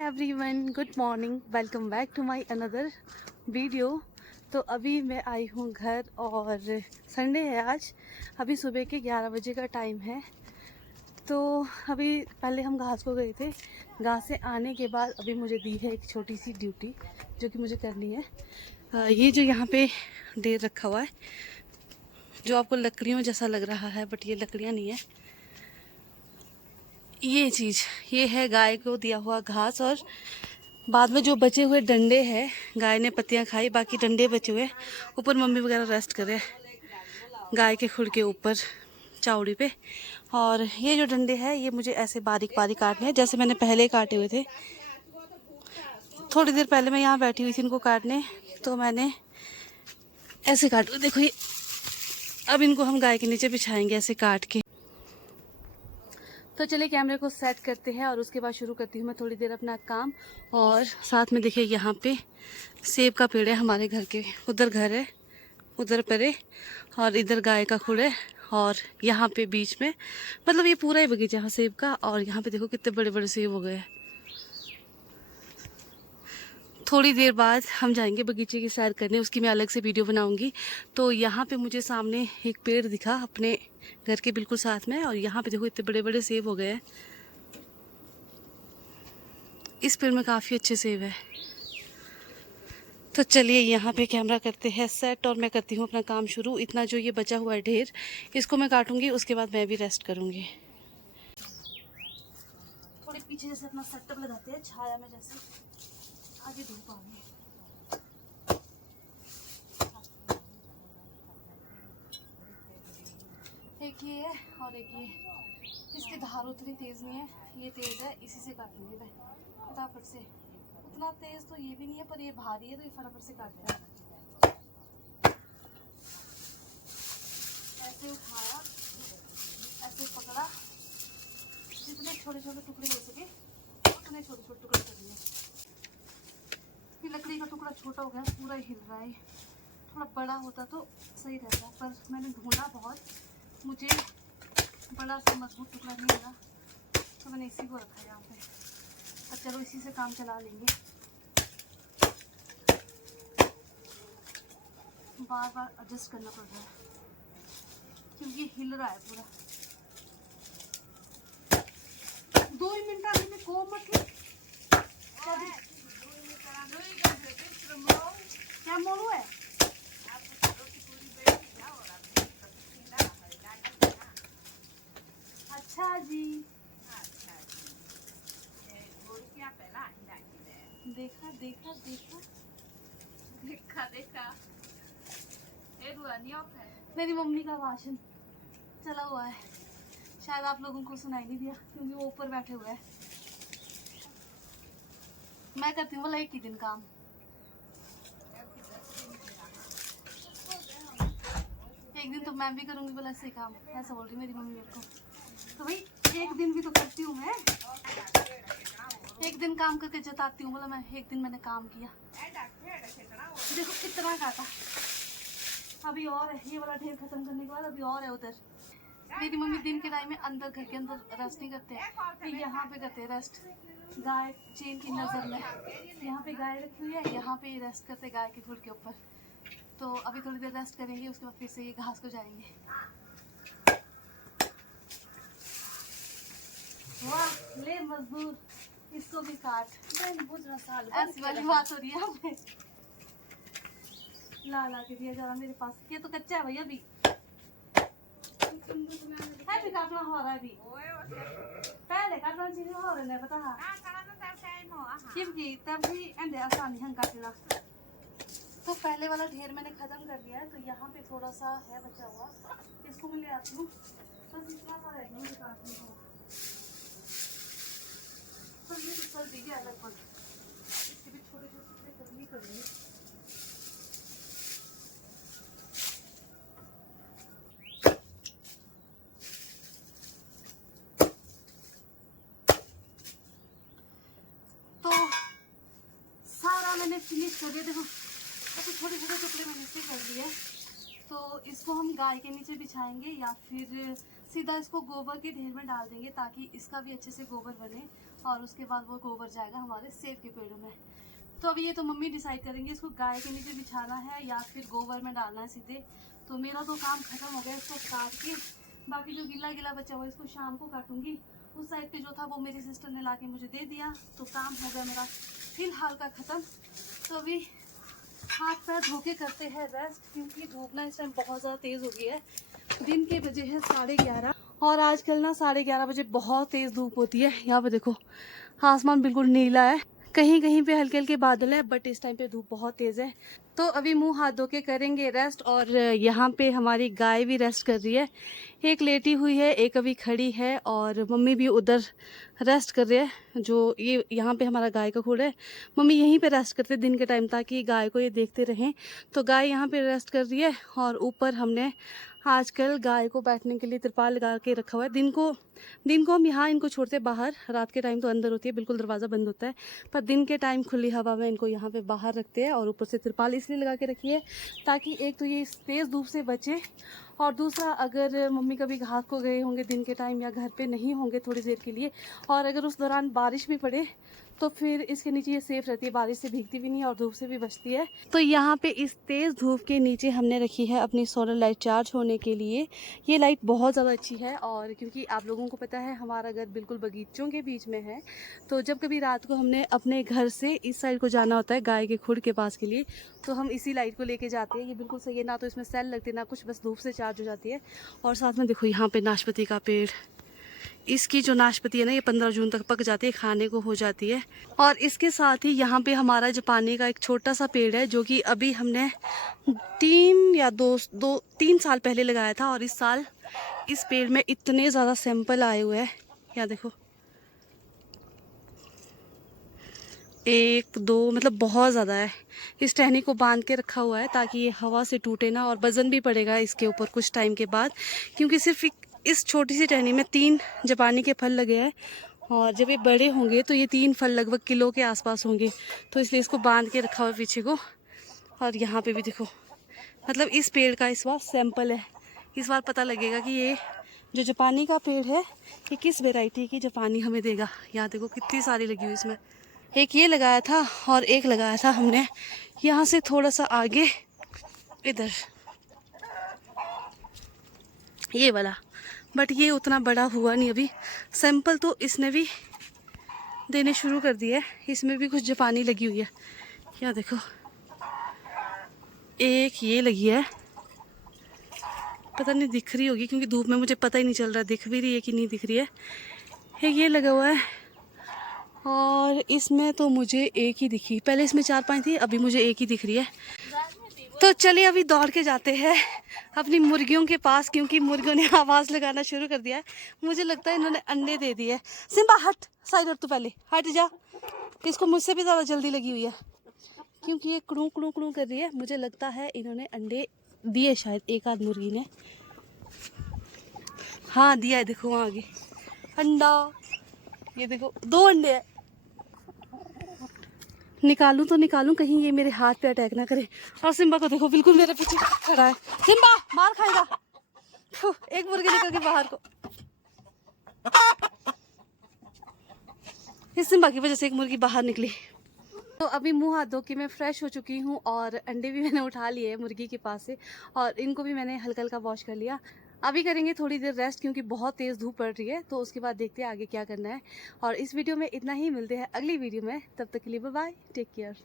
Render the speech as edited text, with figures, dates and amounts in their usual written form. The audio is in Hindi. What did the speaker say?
Everyone, good morning. Welcome back to my another video. तो अभी मैं आई हूँ घर और संडे है आज। अभी सुबह के 11 बजे का टाइम है। तो अभी पहले हम घास को गए थे। घास से आने के बाद अभी मुझे दी है एक छोटी सी ड्यूटी जो कि मुझे करनी है। ये जो यहाँ पे ढेर रखा हुआ है, जो आपको लकड़ियों जैसा लग रहा है, बट ये लकड़ियाँ नहीं है। ये चीज़ ये है गाय को दिया हुआ घास, और बाद में जो बचे हुए डंडे हैं, गाय ने पत्तियां खाई, बाकी डंडे बचे हुए ऊपर मम्मी वगैरह रेस्ट कर रहे हैं गाय के खुर के ऊपर चावड़ी पे। और ये जो डंडे हैं ये मुझे ऐसे बारीक बारीक काटने हैं, जैसे मैंने पहले काटे हुए थे। थोड़ी देर पहले मैं यहाँ बैठी हुई थी इनको काटने, तो मैंने ऐसे काटे। देखो ये, अब इनको हम गाय के नीचे बिछाएंगे ऐसे काट के। तो चलिए कैमरे को सेट करते हैं और उसके बाद शुरू करती हूँ मैं थोड़ी देर अपना काम। और साथ में देखिए यहाँ पे सेब का पेड़ है हमारे घर के उधर, घर है उधर परे, और इधर गाय का खुड़ है। और यहाँ पे बीच में, मतलब ये पूरा ही बगीचा है सेब का। और यहाँ पे देखो कितने बड़े बड़े सेब हो गए हैं। थोड़ी देर बाद हम जाएंगे बगीचे की सैर करने, उसकी मैं अलग से वीडियो बनाऊंगी। तो यहाँ पे मुझे सामने एक पेड़ दिखा अपने घर के बिल्कुल साथ में, और यहाँ पे देखो इतने बड़े बड़े सेब हो गए हैं। इस पेड़ में काफ़ी अच्छे सेब है। तो चलिए यहाँ पे कैमरा करते हैं सेट और मैं करती हूँ अपना काम शुरू। इतना जो ये बचा हुआ है ढेर, इसको मैं काटूंगी, उसके बाद मैं भी रेस्ट करूँगी। थोड़े पीछे जैसे अपना सेटअप लगाते हैं छाया में, जैसे आगे धूप आ गई। एक ये है और एक ये, इसकी धार उतनी तेज़ नहीं है, ये तेज़ है, इसी से काटूंगी मैं फटाफट से। उतना तेज़ तो ये भी नहीं है, पर ये भारी है तो ये फटाफट से काट दिया। ऐसे उठाया, ऐसे पकड़ा, जितने छोटे छोटे टुकड़े हो सके उतने छोटे छोटे टुकड़े कर लिए। ये लकड़ी का टुकड़ा छोटा हो गया, पूरा हिल रहा है। थोड़ा बड़ा होता तो सही रहता, पर मैंने ढूंढा बहुत, मुझे बड़ा सा मजबूत टुकड़ा नहीं मिला, तो मैंने इसी को रखा यहाँ पे। तो चलो इसी से काम चला लेंगे। बार बार एडजस्ट करना पड़ रहा है क्योंकि हिल रहा है पूरा। 2 मिनट आगे में को मतलब क्या मोलू है। अच्छा जी, देखा देखा देखा देखा देखा। मेरी मम्मी का भाषण चला हुआ है, शायद आप लोगों को सुनाई नहीं दिया क्योंकि वो ऊपर बैठे हुए हैं। मैं करती हूँ बोला एक ही दिन काम। एक दिन तो मैं भी करूँगी बोला ऐसे काम, ऐसा बोल रही मेरी मम्मी मेरे को। तो भाई एक दिन भी तो करती हूँ मैं, एक दिन काम करके जताती हूँ बोला मैं एक दिन मैंने काम किया। देखो कितना काटा, अभी और है। ये वाला ढेर खत्म करने के बाद अभी और है उधर। मेरी मम्मी दिन के टाइम में अंदर घर के अंदर रेस्ट नहीं करते हैं, तो यहाँ पे करते हैं रेस्ट। गाय चेन की नज़र में, यहाँ पे गाय रखी हुई है, यहाँ पे रेस्ट करते गाय के खुर के ऊपर। तो अभी थोड़ी देर रेस्ट करेंगे, उसके बाद फिर से ये घास को जाएंगे। वाह ले मजदूर, इसको भी काट। ऐसी वाली बात हो रही है हमें, ला ला के दिया जा रहा मेरे पास। ये तो कच्चा है भैया, अभी है भी काटना हो रहा है अभी, पहले काटना चाहिए हो रहा है बता क्योंकि तभी एंड आसानी हम काटना। तो पहले वाला ढेर मैंने खत्म कर दिया है, तो यहाँ पे थोड़ा सा है बचा हुआ, इसको मैं ले आती हूँ। बस इतना सा रहेगा मुझे काटने को, तो ये तो चल दीजिए लगभग। इसके भी छोटे छोटे टुकड़े करेंगे। तो सारा मैंने फिनिश कर दिया, देखो तो छोटे छोटे टुकड़े मैंने इससे कर दिए। तो इसको हम गाय के नीचे बिछाएंगे या फिर सीधा इसको गोबर के ढेर में डाल देंगे ताकि इसका भी अच्छे से गोबर बने और उसके बाद वो गोबर जाएगा हमारे सेब के पेड़ों में। तो अभी ये तो मम्मी डिसाइड करेंगे इसको गाय के नीचे बिछाना है या फिर गोबर में डालना है सीधे। तो मेरा तो काम खत्म हो गया इसको काट के, बाकी जो गीला गीला बचा हुआ इसको शाम को काटूंगी। उस साइड पे जो था वो मेरी सिस्टर ने लाके मुझे दे दिया, तो काम हो गया मेरा फिलहाल का ख़त्म। तो अभी हाथ पैर धो के करते हैं रेस्ट, क्योंकि धूप ना इस टाइम बहुत ज़्यादा तेज़ हो गई है। दिन के बजे हैं 11:30 और आजकल ना 11:30 बजे बहुत तेज़ धूप होती है। यहाँ पे देखो आसमान बिल्कुल नीला है, कहीं कहीं पे हल्के हल्के बादल है, बट इस टाइम पे धूप बहुत तेज़ है। तो अभी मुंह हाथ धो के करेंगे रेस्ट। और यहाँ पे हमारी गाय भी रेस्ट कर रही है, एक लेटी हुई है, एक अभी खड़ी है और मम्मी भी उधर रेस्ट कर रही है। जो ये यहाँ पे हमारा गाय का खूड़ है, मम्मी यहीं पे रेस्ट करते दिन के टाइम ताकि गाय को ये देखते रहें। तो गाय यहाँ पे रेस्ट कर रही है और ऊपर हमने आजकल गाय को बैठने के लिए तिरपाल लगा के रखा हुआ है। दिन को हम यहाँ इनको छोड़ते बाहर, रात के टाइम तो अंदर होती है, बिल्कुल दरवाज़ा बंद होता है, पर दिन के टाइम खुली हवा में इनको यहाँ पे बाहर रखते हैं। और ऊपर से तिरपाल इसलिए लगा के रखी है ताकि एक तो ये तेज़ धूप से बचे, और दूसरा अगर मम्मी कभी घास को गए होंगे दिन के टाइम या घर पे नहीं होंगे थोड़ी देर के लिए, और अगर उस दौरान बारिश भी पड़े तो फिर इसके नीचे ये सेफ रहती है, बारिश से भीगती भी नहीं और धूप से भी बचती है। तो यहाँ पे इस तेज़ धूप के नीचे हमने रखी है अपनी सोलर लाइट चार्ज होने के लिए। ये लाइट बहुत ज़्यादा अच्छी है, और क्योंकि आप लोगों को पता है हमारा घर बिल्कुल बगीचों के बीच में है, तो जब कभी रात को हमने अपने घर से इस साइड को जाना होता है गाय के खुर के पास के लिए, तो हम इसी लाइट को लेके जाते हैं। ये बिल्कुल सही है, ना तो इसमें सेल लगती ना कुछ, बस धूप से चार्ज हो जाती है। और साथ में देखो यहाँ पे नाशपाती का पेड़, इसकी जो नाशपाती है ना ये 15 जून तक पक जाती है, खाने को हो जाती है। और इसके साथ ही यहाँ पे हमारा जापानी का एक छोटा सा पेड़ है जो कि अभी हमने 3 साल पहले लगाया था, और इस साल इस पेड़ में इतने ज़्यादा सैंपल आए हुए हैं। यहाँ देखो 1 2 मतलब बहुत ज़्यादा है। इस टहनी को बांध के रखा हुआ है ताकि ये हवा से टूटे ना, और वज़न भी पड़ेगा इसके ऊपर कुछ टाइम के बाद, क्योंकि सिर्फ इस छोटी सी टहनी में 3 जापानी के फल लगे हैं, और जब ये बड़े होंगे तो ये 3 फल लगभग किलो के आसपास होंगे, तो इसलिए इसको बांध के रखा हुआ है पीछे को। और यहाँ पे भी देखो, मतलब इस पेड़ का इस बार सैंपल है, इस बार पता लगेगा कि ये जो जापानी का पेड़ है ये किस वैरायटी की जापानी हमें देगा। यहाँ देखो कितनी सारी लगी हुई इसमें। एक ये लगाया था और एक लगाया था हमने यहाँ से थोड़ा सा आगे इधर, ये वाला, बट ये उतना बड़ा हुआ नहीं अभी। सैंपल तो इसने भी देने शुरू कर दिया है, इसमें भी कुछ जापानी लगी हुई है। यहाँ देखो एक ये लगी है, पता नहीं दिख रही होगी क्योंकि धूप में मुझे पता ही नहीं चल रहा दिख भी रही है कि नहीं दिख रही है। एक ये लगा हुआ है, और इसमें तो मुझे एक ही दिखी, पहले इसमें 4-5 थी, अभी मुझे एक ही दिख रही है। तो चलिए अभी दौड़ के जाते हैं अपनी मुर्गियों के पास, क्योंकि मुर्गियों ने आवाज़ लगाना शुरू कर दिया है। मुझे लगता है इन्होंने अंडे दे दिए। सिम्बा हट, साइड हट, तू पहले हट जा, इसको मुझसे भी ज़्यादा जल्दी लगी हुई है क्योंकि ये कुड़ू कुड़ू कुड़ू कर रही है। मुझे लगता है इन्होंने अंडे दिए शायद, एक आध मुर्गी ने, हाँ दिया है। देखो वहाँ आगे अंडा, ये देखो 2 अंडे हैं। निकालूं तो निकालूं कहीं ये मेरे हाथ पे अटैक ना करे। और सिम्बा को देखो बिल्कुल मेरे पीछे खड़ा है, सिम्बा मार खाएगा। एक मुर्गी निकल के बाहर को, इस सिम्बा की वजह से एक मुर्गी बाहर निकली। तो अभी मुंह हाथ धो के मैं फ्रेश हो चुकी हूँ, और अंडे भी मैंने उठा लिए हैं मुर्गी के पास से, और इनको भी मैंने हल्का हल्का वॉश कर लिया। अभी करेंगे थोड़ी देर रेस्ट क्योंकि बहुत तेज़ धूप पड़ रही है, तो उसके बाद देखते हैं आगे क्या करना है। और इस वीडियो में इतना ही, मिलते हैं अगली वीडियो में, तब तक के लिए बाय बाय, टेक केयर।